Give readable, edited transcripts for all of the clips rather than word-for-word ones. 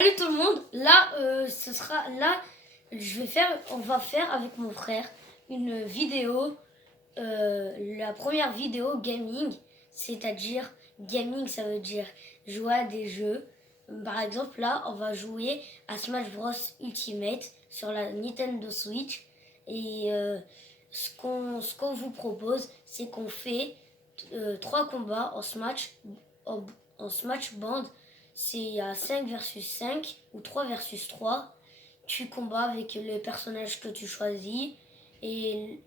Salut tout le monde, là, on va faire avec mon frère une vidéo, la première vidéo gaming, c'est-à-dire gaming, ça veut dire jouer à des jeux. Par exemple, là, on va jouer à Smash Bros Ultimate sur la Nintendo Switch et ce qu'on vous propose, c'est qu'on fait 3 combats en Smash Band. C'est à 5 versus 5 ou 3 versus 3. Tu combats avec les personnages que tu choisis et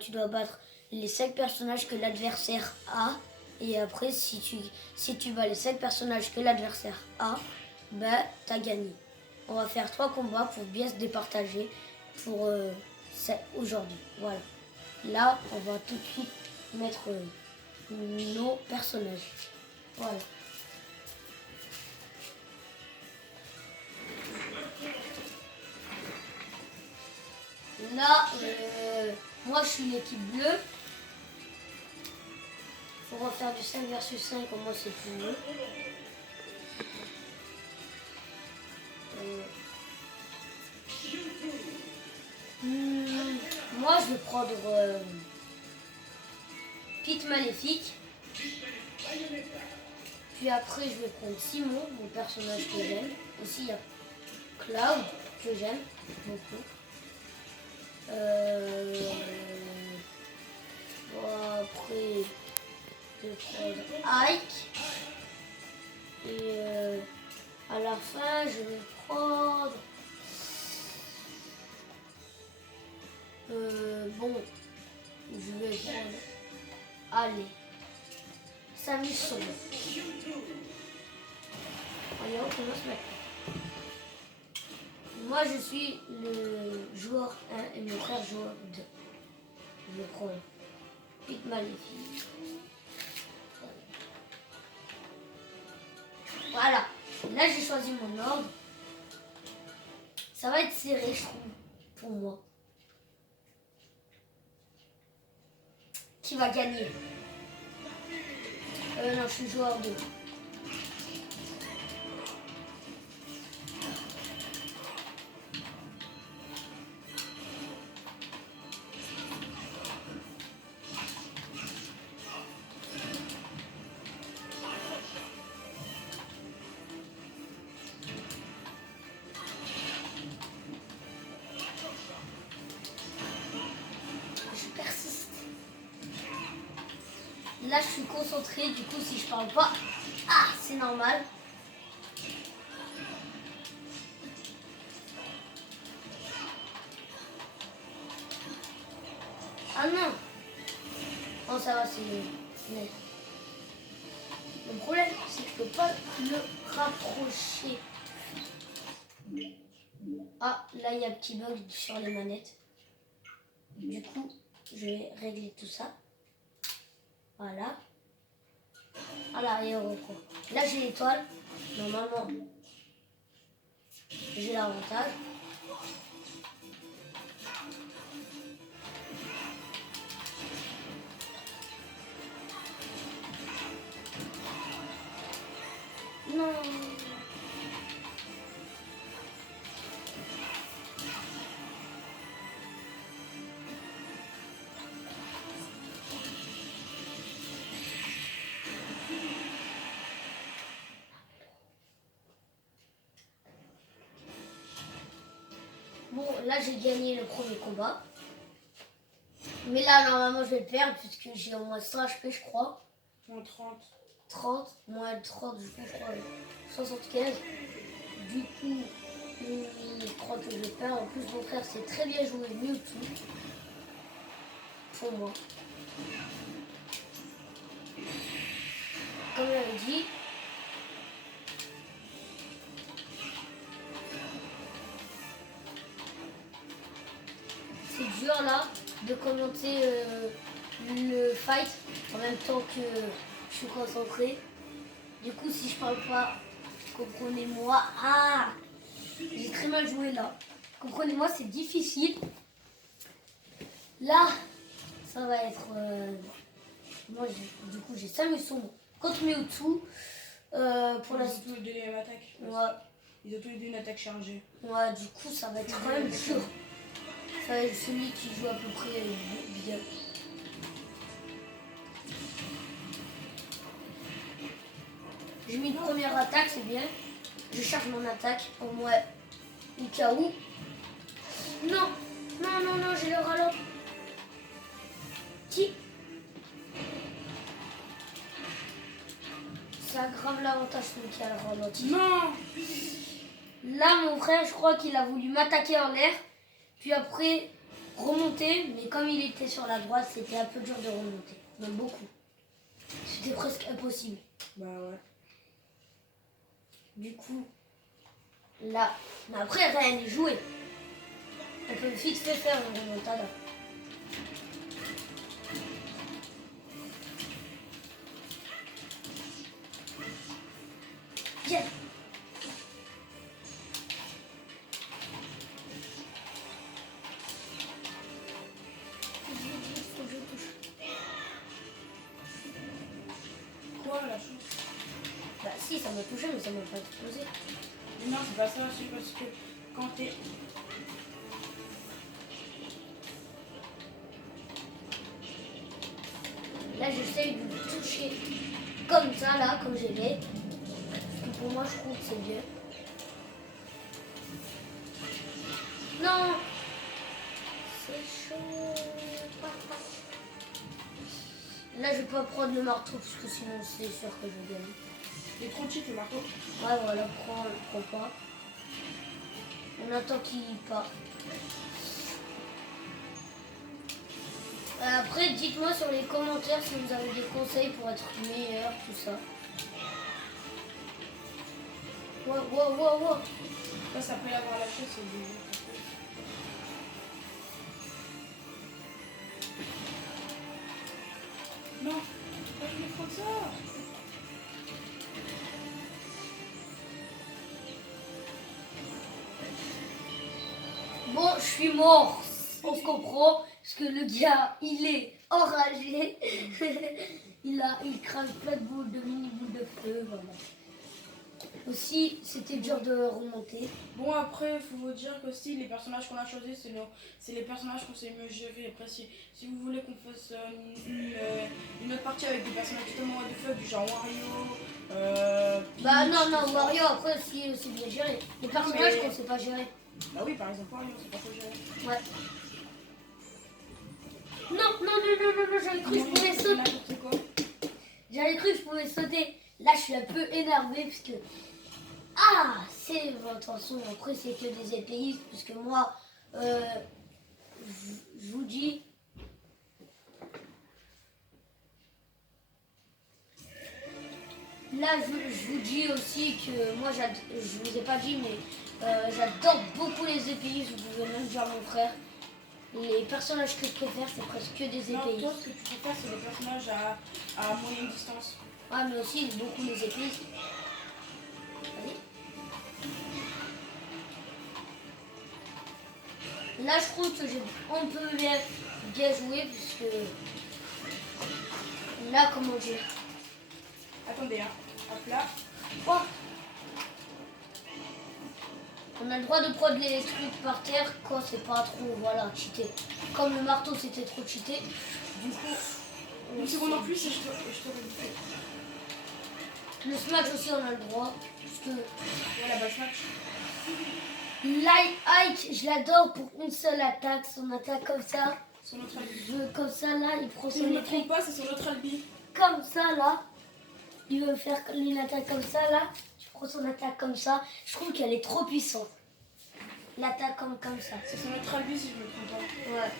tu dois battre les 5 personnages que l'adversaire a. Et après, si tu bats les 5 personnages que l'adversaire a, ben, t'as gagné. On va faire 3 combats pour bien se départager pour aujourd'hui. Voilà. Là, on va tout de suite mettre nos personnages. Voilà. Là, moi je suis l'équipe bleue. On va faire du 5 versus 5, pour moi c'est plus mieux. Moi je vais prendre Pete Maléfique. Puis après je vais prendre Simon, mon personnage que j'aime. Aussi il y a Cloud que j'aime beaucoup. Bon, après je vais prendre Ike. Et à la fin je vais prendre... bon, je vais prendre... Allez, Samus Son. Allez, on commence maintenant. Moi, je suis le joueur 1 et mon frère joueur 2. Je vais prendre Pete Maléfique. Voilà. Là, j'ai choisi mon ordre. Ça va être serré, je trouve, pour moi. Qui va gagner? Non, je suis joueur 2. Là, je suis concentrée, du coup, si je parle pas, c'est normal. Ah non! Oh, ça va, c'est mieux. Le problème, c'est que je peux pas le rapprocher. Ah, là, il y a un petit bug sur les manettes. Du coup, je vais régler tout ça. Voilà. Voilà, et on reprend. Là, j'ai l'étoile. Normalement, j'ai l'avantage. Non. Bon, là, j'ai gagné le premier combat. Mais là, normalement, je vais le perdre puisque j'ai au moins 100 HP, je crois. Moins 30. 30, moins 30, du coup, je crois 75. Du coup, je crois que je vais perdre. En plus, mon frère sait très bien jouer Mewtwo. Pour moi. Comme j'avais dit. C'est dur là de commenter le fight en même temps que je suis concentré. Du coup, si je parle pas, comprenez-moi. J'ai très mal joué là. Comprenez-moi, c'est difficile. Là, ça va être... moi, du coup, j'ai Samus Sombre contre Mewtwo. Pour la deuxième attaque. ouais. ils ont tous les deux une attaque chargée. Ouais, du coup, ça va être quand même dur. Ça va être celui qui joue à peu près bien. J'ai mis une première attaque, c'est bien. Je charge mon attaque, au moins, au cas où. Non, non, non, non, j'ai le ralenti. Ça aggrave l'avantage celui qui a le ralenti. Non! Là, mon frère, je crois qu'il a voulu m'attaquer en l'air, puis après remonter, mais comme il était sur la droite, c'était un peu dur de remonter. Même beaucoup. C'était presque impossible. Bah ouais. Du coup, là, mais après, rien n'est joué. On peut vite fait faire une remontada. Viens. Faut que je touche. Quoi la chose? Bah si, ça m'a touché, mais ça m'a pas explosé. Non, c'est pas ça, c'est parce que quand t'es. Là, j'essaye de le toucher comme ça, là, comme j'ai fait. Parce que pour moi, je trouve que c'est bien. Non! C'est chaud. Là, je vais pas prendre le marteau, parce que sinon, c'est sûr que je gagne. Il est trop cheap le marteau. Ouais, voilà, prends pas. On attend qu'il part. Après, dites-moi sur les commentaires si vous avez des conseils pour être meilleur, tout ça. Wow, wow, wow, wow. Passe après l'avoir lâché, c'est du jeu. Non, pas je me prends ça. Bon, je suis mort. On se comprend. Parce que le gars, il est enragé. il crame plein de boules, de mini-boules de feu. Voilà. Aussi, c'était dur de remonter. Bon, après, il faut vous dire que si les personnages qu'on a choisis, c'est les personnages qu'on sait mieux gérer. Après, si vous voulez qu'on fasse une autre partie avec des personnages totalement what the fuck, du genre Wario, Bah Peach, non, non, tout ça. Wario, après, c'est bien géré. Les personnages qu'on sait pas gérer. Bah oui, par exemple, Wario, c'est pas trop géré. Ouais. Non, non, non, non, non, non, j'avais cru que je pouvais sauter. N'importe quoi. J'avais cru que je pouvais sauter. Là, je suis un peu énervée parce que... Ah, c'est... Bon, attention, après, c'est que des épéistes. Parce que moi, je vous dis... Là, je vous dis aussi que moi, je vous ai pas dit, mais j'adore beaucoup les épéistes. Vous pouvez même dire mon frère. Les personnages que je préfère, c'est presque que des Non, épéistes. toi, ce que tu préfères, c'est les personnages à moyenne distance. Ah, mais aussi beaucoup les épéistes. Allez. Là, je trouve que j'ai un peu bien joué, puisque là, comment dire. Attendez, hein. Hop là. Oh, on a le droit de prendre les trucs par terre quand c'est pas trop, voilà, cheaté. Comme le marteau, c'était trop cheaté. Du coup, Une seconde en plus et je te redis. le smash aussi, on a le droit. Parce que Voilà, bah smash. Light Ike, je l'adore pour une seule attaque. Son attaque comme ça. Son autre albi. Comme ça, là, il prend Si son je me épée. trompe pas, c'est son autre albi. Comme ça, là. Il veut faire une attaque comme ça, là. Tu prends son attaque comme ça. Je trouve qu'elle est trop puissante. L'attaque comme ça. C'est son autre albi si je me trompe pas. Ouais.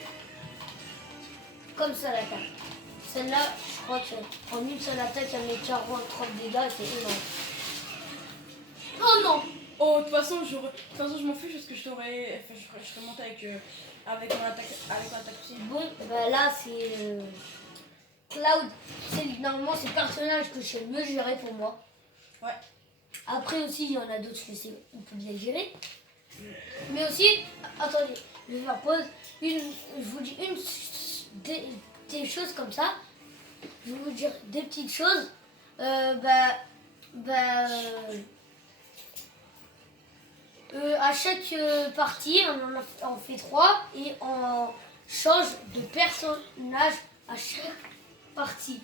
Comme ça, l'attaque. Celle-là, je crois qu'en une seule attaque, elle met 40-30 dégâts. C'est énorme. Oh non! Oh, de toute façon, je m'en fiche parce que je serais monté avec mon attaque aussi. Bon, ben là, c'est Cloud. Normalement, c'est le personnage que je sais le mieux gérer pour moi. Ouais. Après aussi, il y en a d'autres que on peut bien gérer. Mais aussi, attendez, je vais faire pause. Je vous dis des choses comme ça. Je vais vous dire des petites choses. à chaque partie, on fait 3 et on change de personnage à chaque partie.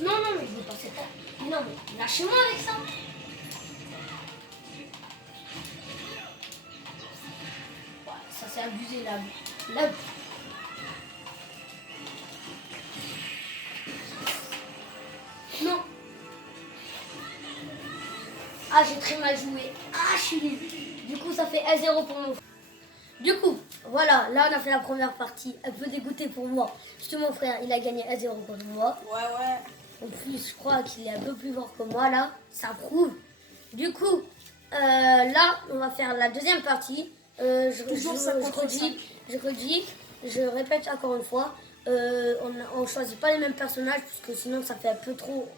Non, mais je veux passer ça. Non, mais lâchez-moi avec ça. Ouais, ça c'est abusé là. Là. Non. Ah, j'ai très mal joué. Ah, je suis nul. Du coup, ça fait 1-0 pour mon frère. Du coup, voilà, là on a fait la première partie. Un peu dégoûté pour moi. Parce que mon frère, il a gagné 1-0 contre moi. Ouais. En plus, je crois qu'il est un peu plus fort que moi là. Ça prouve. Du coup, là, on va faire la deuxième partie. Je redis, je répète encore une fois. On choisit pas les mêmes personnages parce que sinon ça fait un peu trop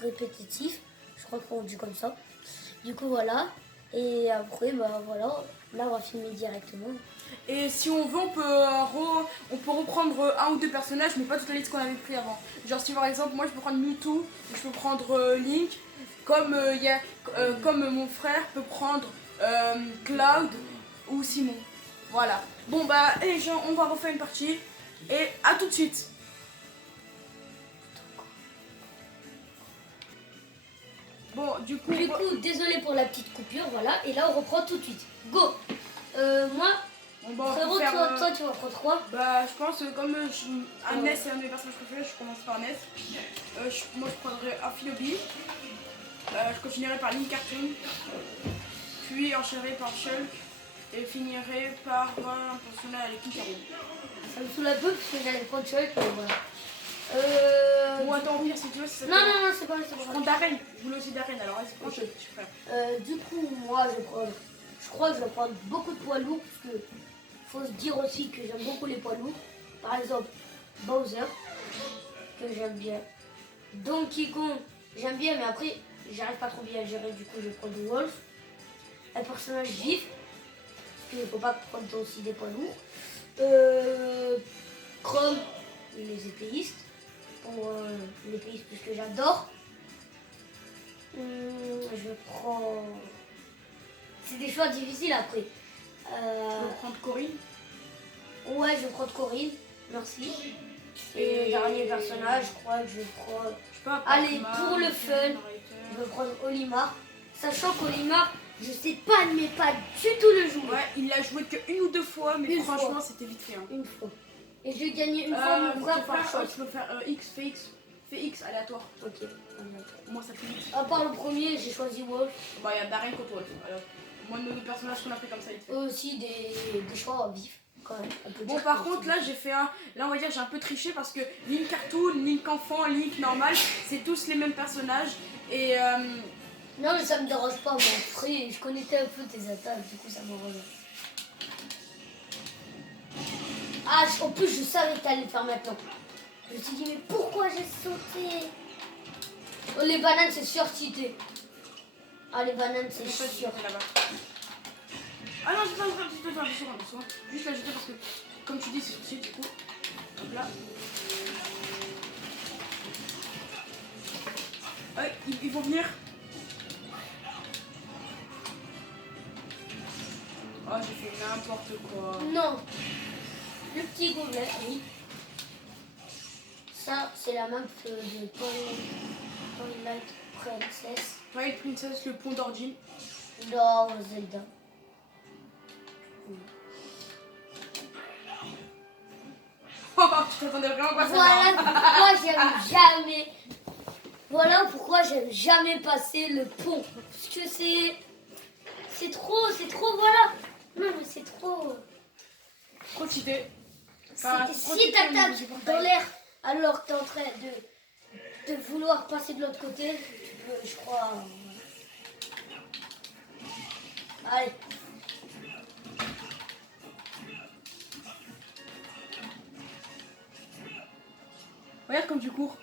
répétitif. Je crois qu'on dit comme ça. Du coup, voilà. Et après, bah voilà. Là, on va filmer directement. Et si on veut, on peut reprendre un ou deux personnages, mais pas toute la liste qu'on avait pris avant. Genre si par exemple, moi je peux prendre Mewtwo, je peux prendre Link, comme mon frère peut prendre Cloud ou Simon. Voilà. Bon bah, les gens, on va refaire une partie. Et à tout de suite. Bon, du coup, désolé pour la petite coupure, voilà. Et là, on reprend tout de suite. Go. Moi, frérot, toi, tu vas prendre quoi? Bah, je pense, comme Ness est un de mes personnages préférés, je commence par Ness. Moi, je prendrai Aphiobi. Je continuerai par Link Cartoon. Puis enchaînerai par Shulk. Et finirai par un personnage avec Kikaru. Ça me saoule un peu parce que j'allais prendre Shulk, mais voilà. Bon, attends, au pire, si tu veux, c'est ça. Non, c'est pas Je prends Darren. Je voulais aussi Darren, alors vas-y, prends Shulk, je suis prêt. Du coup, moi, je crois que je vais prendre beaucoup de poids lourds parce que faut se dire aussi que j'aime beaucoup les poids lourds. Par exemple, Bowser, que j'aime bien. Donkey Kong, j'aime bien, mais après, j'arrive pas trop bien à gérer, du coup, je prends du Wolf. Un personnage vif, parce qu'il ne faut pas prendre aussi des poids lourds. Chrome, les épéistes, pour les épéistes, puisque j'adore. Je prends. C'est des choix difficiles après. Je vais prendre Corinne. Ouais, je vais prendre Corinne, merci. Et le dernier personnage, je crois que je prends. Allez, pour le fun, je vais prendre Olimar. Sachant qu'Olimar, je sais pas, mais pas du tout le jouer. Ouais, il l'a joué qu'une ou deux fois, mais franchement, c'était vite fait. Hein. Une fois. Et j'ai gagné une fois mon frère par shot. Tu peux faire X, fais X. Fais X aléatoire. Ok. Moi, ça fait X. À part le premier, j'ai choisi Wolf. Bah, il y a Darren contre Wolf. Alors, moi, nos personnages qu'on a fait comme ça, il fait. Aussi des choix vifs. Quand même, bon, par contre, là, j'ai fait un. Là, on va dire, j'ai un peu triché parce que Link Cartoon, Link Enfant, Link Normal, c'est tous les mêmes personnages. Et. Non, mais ça me dérange pas, mon frère. Je connaissais un peu tes attaques, du coup, ça me revient. Ah, en plus, je savais que t'allais le faire maintenant. Je me suis dit, mais pourquoi j'ai sauté? Oh, les bananes, c'est surcité. Ah, les bananes, c'est sûr. Ah non, je peux faire deux secondes. Juste l'ajouter parce que, comme tu dis, c'est sur site, du coup. Hop là. Ouais, ils vont venir. Oh, j'ai fait n'importe quoi. Non. Le petit gobelet, oui. Ça, c'est la map de Twilight Princess. Twilight Princess, le pont d'Origine. Dans Zelda. Oh, tu t'attendais vraiment pas ça. Voilà pourquoi j'aime jamais passer le pont. Parce que c'est trop, voilà. Non mais c'est trop. Trop cheaté. Si t'attaques dans l'air alors que t'es en train de vouloir passer de l'autre côté, tu peux, je crois. Allez. Regarde comme tu cours.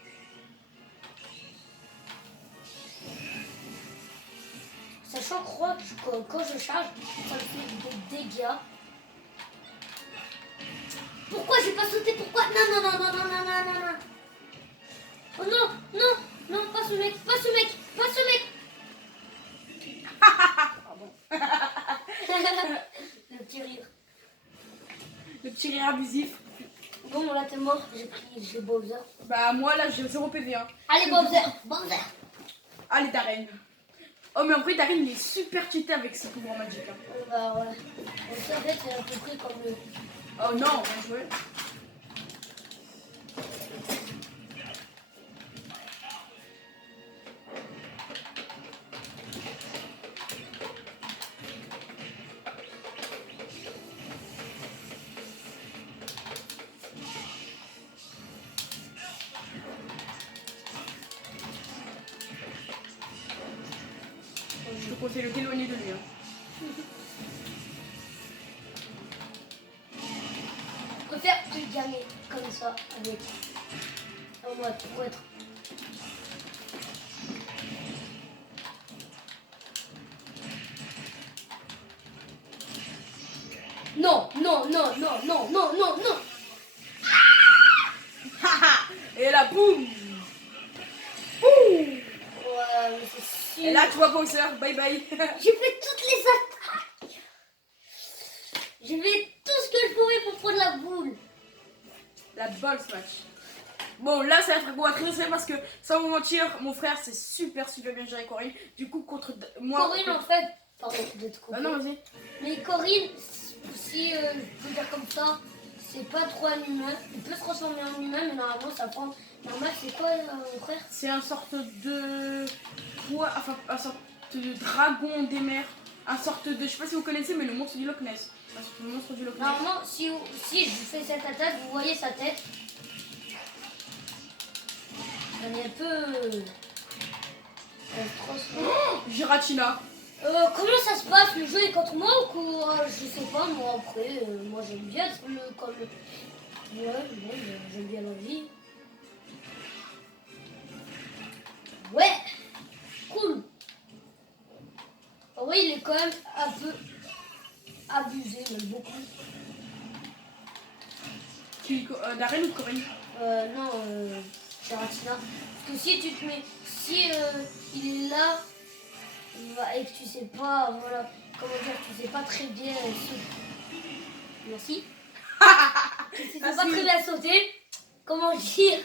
Sachant que quand je charge, ça me fait des dégâts. Pourquoi j'ai pas sauté? Pourquoi? Non, non, non, non, non, non, non, non, non. Oh non, non, non, pas ce mec, pas ce mec, pas ce mec. Pardon. Le petit rire. Le petit rire abusif. Bon, là t'es mort, j'ai Bowser. Bah moi là j'ai 0 PV. Hein. Allez Bowser, Bowser. Allez Darren. Oh mais en vrai Darren il est super cheaté avec ses pouvoirs magiques. Hein. Bah ouais. Donc ça en fait c'est à peu près comme le... Oh non, bien joué. Je te conseille de t'éloigner de lui. Hein. Je préfère te gagner comme ça avec en mode pour être... Non, non, non, non, non, non, non, non. Et là boum. Ouais, mais c'est sûr. Et là tu vois Bowser, bye bye. J'ai fait toutes les attaques. J'ai fait tout ce que je pouvais pour prendre la boule. La balle match. Bon là ça va être très respect parce que sans vous mentir, mon frère c'est super bien géré Corinne. Du coup contre moi. Corinne en fait, pardon de te couper. Ah non vas-y. Mais Corinne, si je peux dire comme ça, c'est pas trop un humain. Il peut se transformer en humain, mais normalement ça prend. Normal, c'est quoi mon frère? C'est un sorte de enfin un sorte de dragon des mers. Un sorte de, je sais pas si vous connaissez, mais le monstre du Loch Ness. Le monstre du Loch Ness. Normalement, si je fais cette attaque, vous voyez sa tête. Elle est un peu. Giratina. Comment ça se passe? Le jeu est contre moi ou quoi? Je sais pas, moi après, moi j'aime bien comme. Ouais, bon, j'aime bien la vie. Ouais, cool. Oui, il est quand même un peu abusé, même beaucoup. Darren ou Corinne? Non, Giratina. Parce que si tu te mets. Si il est là et que tu sais pas, voilà, comment dire, tu sais pas très bien Merci. Tu sais pas très bien sauter. Comment dire?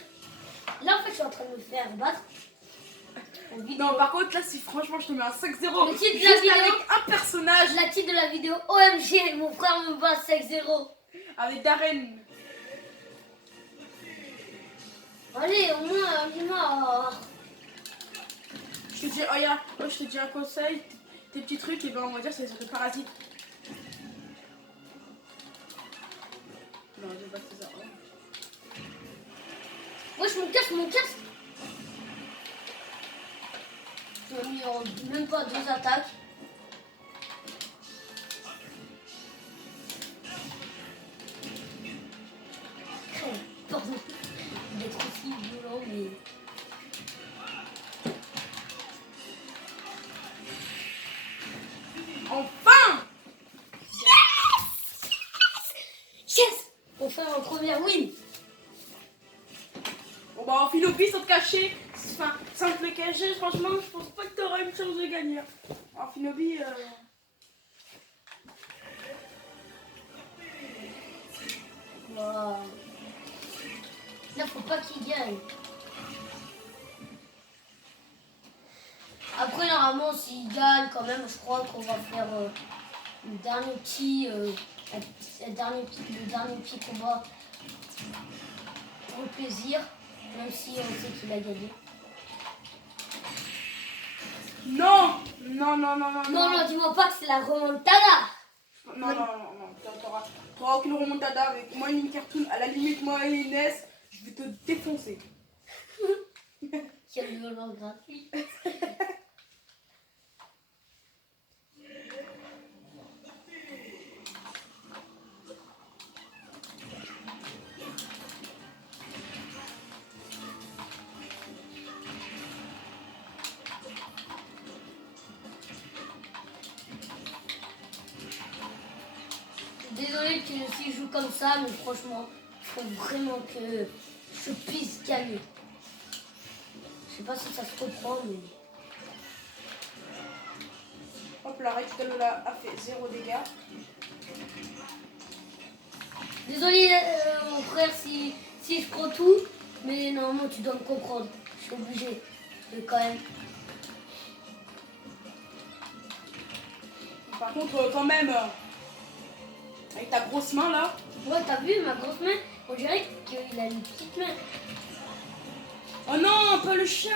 Là, en fait, je suis en train de me faire battre. Non, par contre, là, si franchement, je te mets un 5-0. Le titre de Juste la vidéo, avec un personnage. la titre de la vidéo, OMG, mon frère me bat 5-0. Avec Darren. Allez, au moins, dis-moi. Je te dis, oh, regarde, moi, je te dis un conseil. Tes petits trucs, et ben, on va dire, c'est sur le parasite. Non, je vais pas faire ça. Wesh, mon casque, mon casque. J'ai mis en même pas 2 attaques. Pardon d'être aussi violent, mais... Enfin! Yes! On fait un premier win. Bon, bah, en philopie, sans te cacher. Enfin, sans te le cacher, franchement, je pense pas que t'auras une chance de gagner. En philopie, Wow. Là, faut pas qu'il gagne. Après, normalement, s'il gagne, quand même, je crois qu'on va faire le dernier petit combat pour le plaisir, même si on sait qu'il a gagné. non! Non, non, non, non, Non, non, dis-moi pas que c'est la remontada. Non, non, non, non, t'auras aucune remontada avec moi, une cartoon. À la limite, moi et Inès, je vais te défoncer. Quelle violence gratuite. désolé que si je joue comme ça, mais franchement, je trouve vraiment que je puisse gagner. Je sais pas si ça se comprend, mais... Hop là, Rectalola a fait 0 dégâts. Désolé mon frère si je prends tout, mais normalement tu dois me comprendre. Je suis obligé. Mais quand même. Par contre, quand même, avec ta grosse main là. Ouais, t'as vu ma grosse main? On dirait qu'il a une petite main. Oh non, pas le chien.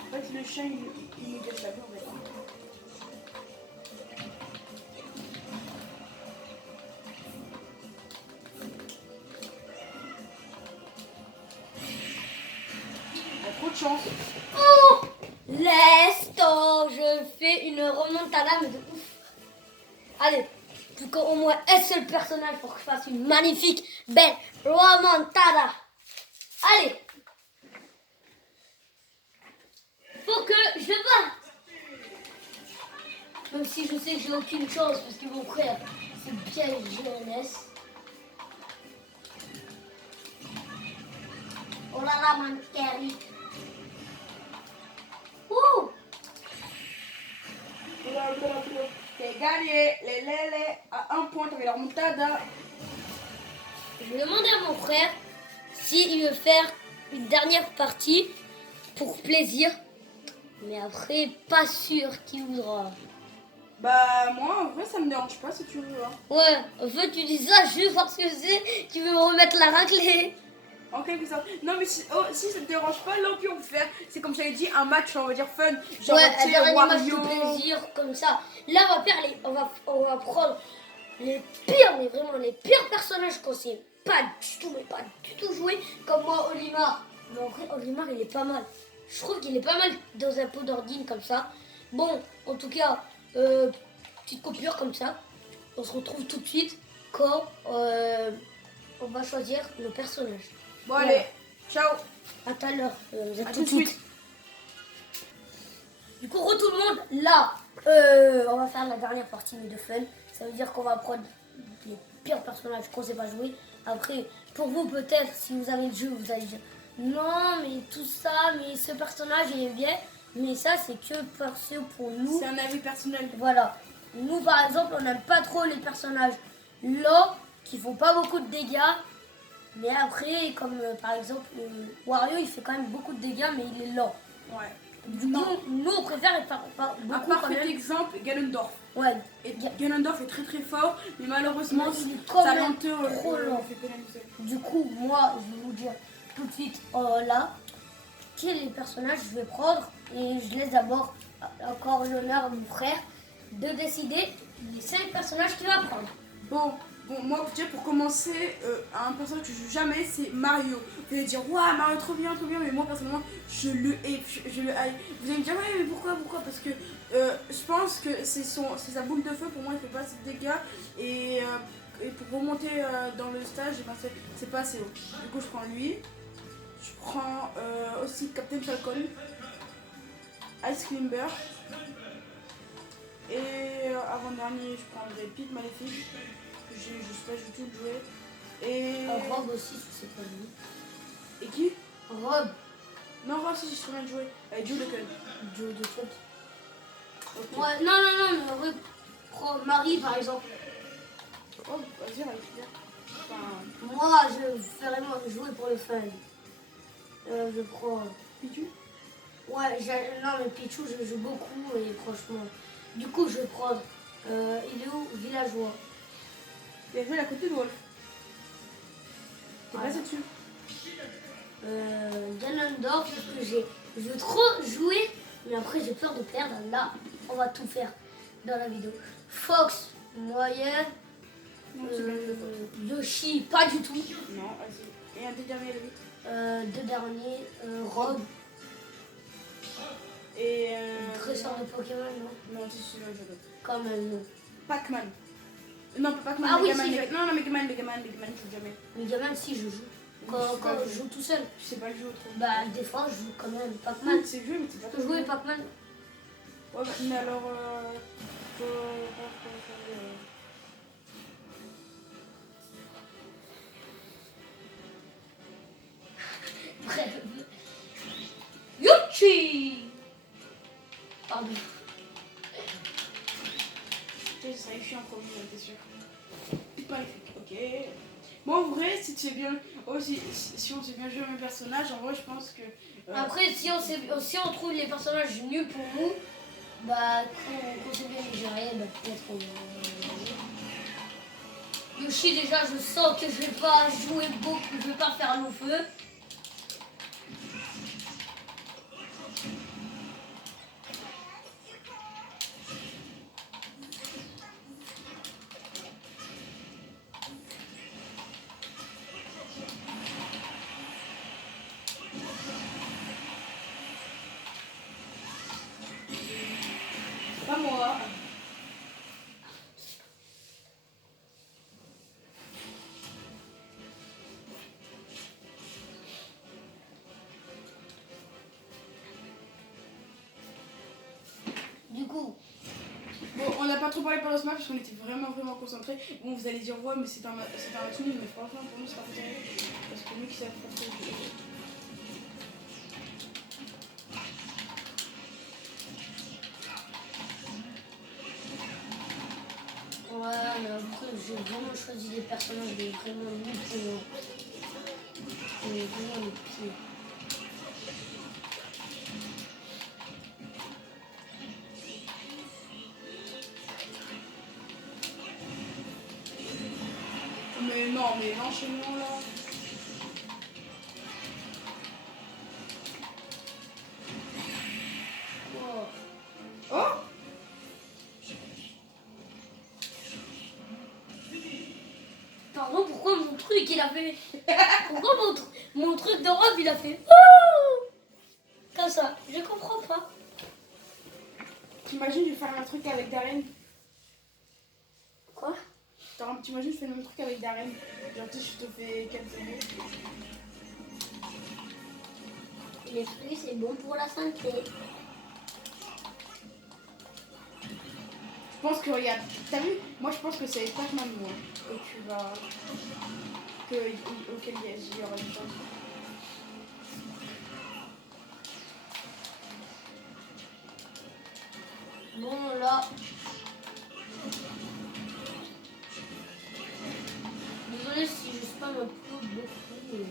En fait, le chien, il me gâche la vie en fait. Trop de chance. Oh! L'esto! Je fais une remontada mais de ouf. Allez, plus qu'au moins un seul personnage pour que je fasse une magnifique, belle remontada. Allez! Faut que je batte! Même si je sais que j'ai aucune chance parce que mon frère, c'est bien jeunesse. Oh là là, man, carry. Ouh! T'es gagné, les lélés à 1 point, t'avais la remontada. Je vais demander à mon frère s'il veut faire une dernière partie pour plaisir. Mais après, pas sûr qu'il voudra. Bah, moi, en vrai, ça me dérange pas si tu veux. Hein. Ouais, en fait, tu dis ça juste parce que tu veux me remettre la raclée. En quelque sorte. Non, mais si ça te dérange pas, là, on peut faire, c'est comme j'avais dit, un match, on va dire fun. Genre, Ouais, tu un sais, dernier match Wario. de plaisir, comme ça. Là, on va faire on va prendre les pires, mais vraiment les pires personnages qu'on sait pas du tout, mais pas du tout jouer. Comme moi, Olimar. Mais en vrai, Olimar, il est pas mal. Je trouve qu'il est pas mal dans un pot d'ordine comme ça. Bon, en tout cas, petite coupure comme ça. On se retrouve tout de suite quand on va choisir nos personnages. Bon, allez, ciao. À tout à l'heure. Vous êtes À tout de suite. Du coup, tout le monde, là, on va faire la dernière partie de fun. Ça veut dire qu'on va prendre les pires personnages qu'on sait pas jouer. Après, pour vous, peut-être, si vous avez le jeu, vous allez dire non, mais tout ça, mais ce personnage, il est bien. Mais ça, c'est que parce que pour nous. C'est un avis personnel. Voilà. Nous, par exemple, on n'aime pas trop les personnages lents qui font pas beaucoup de dégâts. Mais après, comme par exemple, Wario, il fait quand même beaucoup de dégâts, mais il est lent. Ouais. Du coup, nous, on préfère être pas Un beaucoup quand parfait même. exemple, Ganondorf. Ouais, Et Ganondorf est très très fort, mais malheureusement, il est quand sa même lenteur trop lent. fait pénaliser. Du coup, moi, je vais vous dire tout de suite là, quels les personnages je vais prendre. Et je laisse d'abord encore l'honneur à mon frère de décider les 5 personnages qu'il va prendre. Bon, moi, déjà pour commencer, un personnage que je joue jamais, c'est Mario. Vous allez dire, waouh, Mario trop bien, mais moi personnellement, je le hais, je le haïs. Vous allez me dire, ouais, mais pourquoi? Parce que je pense que c'est sa boule de feu, pour moi, il fait pas assez de dégâts. Et pour remonter dans le stage, eh ben, c'est pas assez haut. Du coup, je prends lui. Je prends aussi Captain Falcon, Ice Climber. Et avant-dernier, je prendrai Pete Maléfique. Je sais pas du tout le jouer. Et. Rob aussi, je sais pas lui. Et qui? Rob. Non, Rob, si, je sais bien le jouer. Joe Ducken. Joe de Cut. Okay. Ouais, non, mais en vrai, prends Marie par exemple. Oh, vas-y, on va écrire. Enfin, Moi, je fais vraiment jouer pour le fun. Je prends. Pichu? Ouais, non, mais Pichou, je joue beaucoup et franchement. Du coup, je vais prendre. Il est où? Villageois. Il a joué à côté de Wolf. T'es Voilà. passé dessus. Ganondorf, parce que je veux trop jouer, mais après j'ai peur de perdre. Là, on va tout faire dans la vidéo. Fox, moyen. Non, c'est pas le Fox. Yoshi, pas du tout. Non, vas-y. Et un des derniers, le vite. 2 derniers. Rob, Et. dresseur de Pokémon, non? Non, c'est celui-là, je veux. Quand même, non. Pac-Man. Non, pas Pac-Man, Ah oui, Megaman. si, Non, Megaman, je joue jamais. Megaman, si, je joue. Quand je joue tout seul. Je sais pas le jouer trop. Bah, des fois, je joue quand même Pac-Man. C'est joué, mais c'est pas Tu peux jouer Pac-Man? Ouais, mais alors. Bref. Youchi. Pardon. Ça serait chiant pour lui, t'es sûr. Pas ok. Moi, en vrai, si tu sais bien. Oh, si on sait bien jouer mes personnages, en vrai, je pense que. Après, si on trouve les personnages nuls pour nous, bah, qu'on sait bien les gérer, bah, peut-être. Yoshi, déjà, je sens que je vais pas jouer beaucoup, je vais pas faire long feu. Pas moi. Du coup, Bon, on n'a pas trop parlé pendant ce match parce qu'on était vraiment concentrés. Bon, vous allez dire, ouais, mais c'est un match nul, mais franchement, pour nous, c'est un peu terrible. Parce que lui qui s'est affronté. ouais, mais après, j'ai vraiment choisi des personnages de vraiment nuls pour moi. Et vraiment les pires. Mais non, mais l'enchaînement là. Oh. Oh! Pardon, pourquoi mon truc il a fait. Pourquoi mon truc de robe il a fait. Ouh comme ça, je comprends pas. T'imagines, je vais faire un truc avec Darren. Quoi? T'imagines, je fais le même truc avec Darren. Genre, tu sais, je te fais 4-0. Les fruits c'est bon pour la santé. Je pense que, regarde, t'as vu? Moi, je pense que c'est Pac-Man, moi. Que tu vas. Auquel il y aura une chance. Bon là. Désolée si je spam un peu beaucoup. Mais...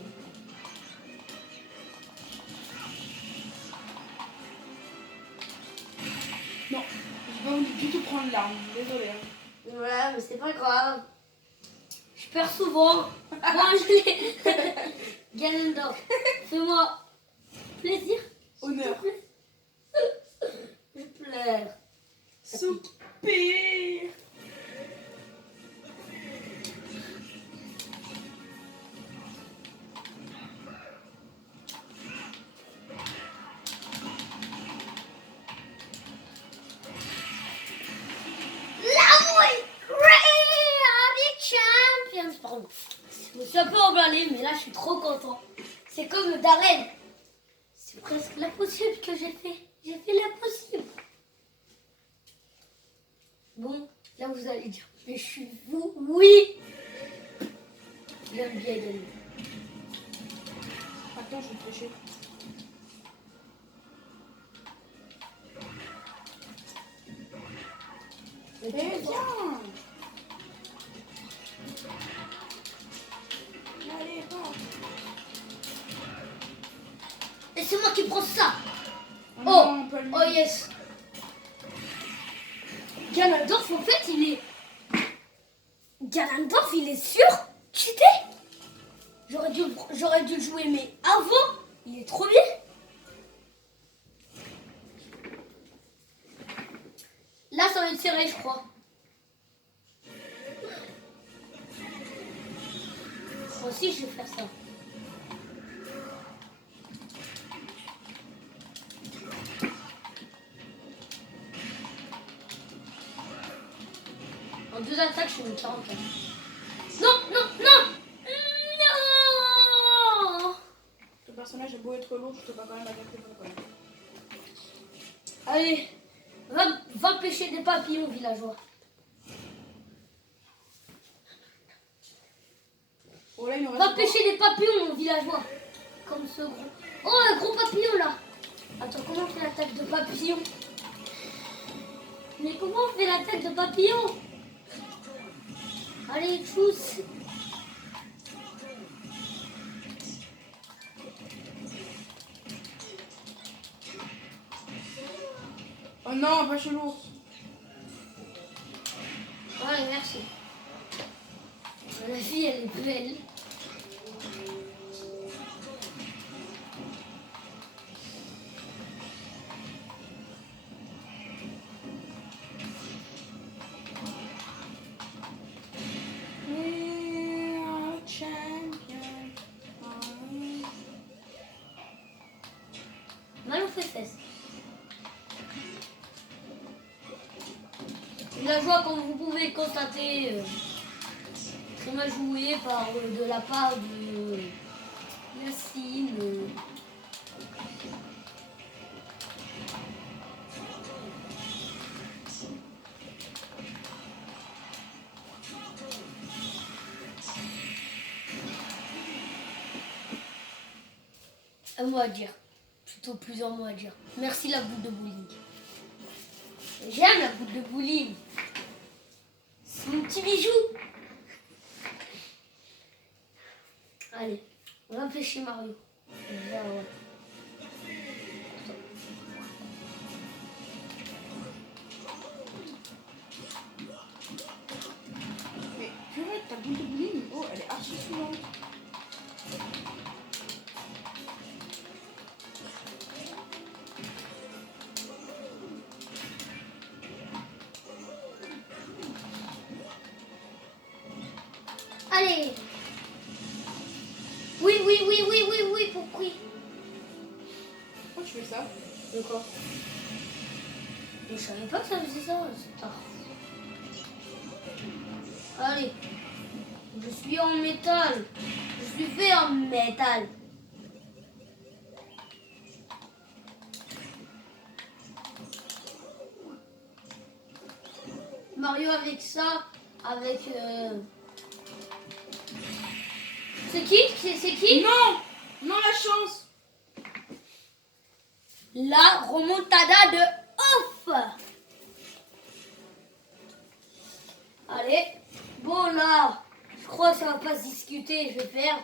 Non, je vais pas du tout prendre l'arme. Désolé. Hein. Ouais, mais c'est pas grave. Je perds souvent. Moi je l'ai. Ganondorf, fais-moi plaisir. Honneur. Je pleure. Soupir. Pardon. Je me suis un peu emballée, mais là je suis trop content. C'est comme le Darren. C'est presque l'impossible que j'ai fait. J'ai fait l'impossible. Bon, là vous allez dire, mais je suis vous. Oui. J'aime bien gagner. Attends, je vais pêcher. Mais Eh tu vois, bien. Allez, pas. et c'est moi qui prends ça. Oh, Oh, non, pas lui. oh yes. Ganondorf, en fait, il est... Ganondorf, il est sûr cheaté. J'aurais dû le jouer, mais avant, il est trop bien. Là, ça va être serré, je crois. Moi aussi, je vais faire ça. En 2 attaques, je suis une 44. Non, non, non. Non. Ton personnage a beau être lourd, je te pas quand même attaquer quand même. Allez, Va pêcher des papillons, villageois. Oh là, il nous reste Va encore- pêcher des papillons, mon villageois. Comme ce gros. Oh, un gros papillon là. Attends, comment on fait l'attaque de papillon? Mais comment on fait l'attaque de papillon? Allez, tous. Oh non, pas chelou. Ouais, merci. La vie, elle est belle. Mal aux fesses. La joie, comme vous pouvez le constater, très mal joué par de la part de Yacine. Un mot à dire. Plutôt plusieurs mots à dire. Merci la boule de bowling. J'aime la boule de bowling. C'est mon petit bijou. Allez, on va pêcher Mario. Ouais. Mais purée, ta boule de bowling, oh, elle est archi souvent. Allez. Oui, pourquoi? Pourquoi tu fais ça? De quoi? Je savais pas que ça faisait ça. C'est tard. Allez. Je suis en métal. Je suis fait en métal. Mario avec ça, avec... C'est qui? C'est qui? Non! Non, la chance! La remontada de off. Allez. Bon là, je crois que ça va pas se discuter. Je vais faire